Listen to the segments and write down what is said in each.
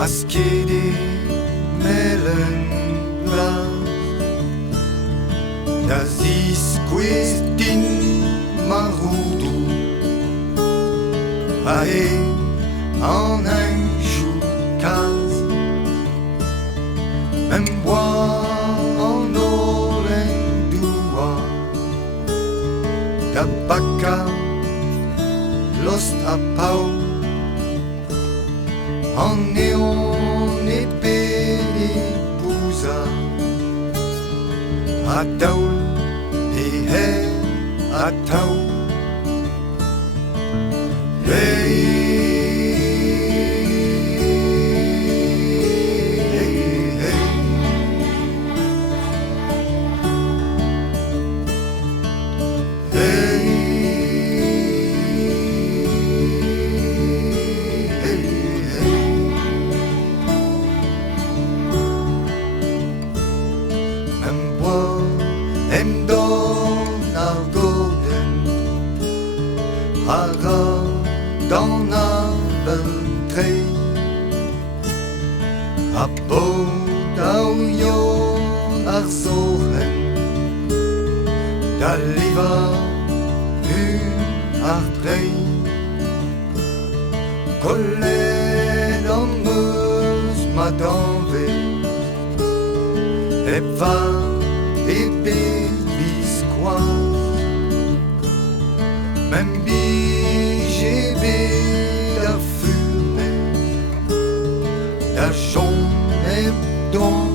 Askede Melenglas Das ist questin marudo Ae en un jour case Même bois en olendua Tabaca Lost a pau En neon épée épousa A taoul et her a taoul Dans la beltré A bod au jo arzochen Da liva artrei Collet en meus matanve Et va et bisquois Même j'ai la fumée La jaune et dans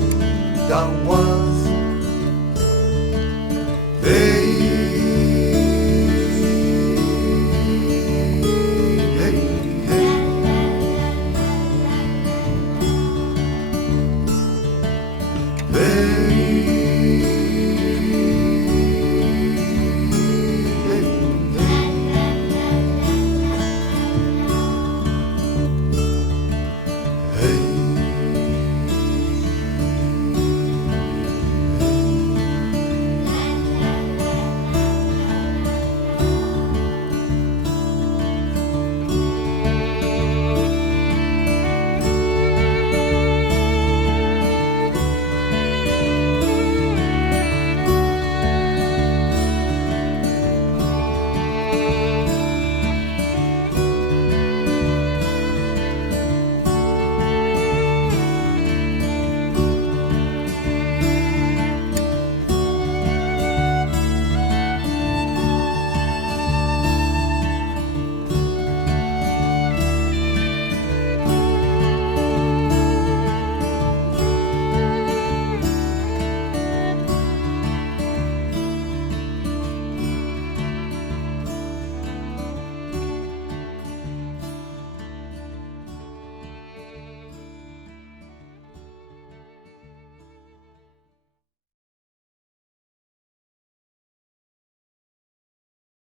d'armoise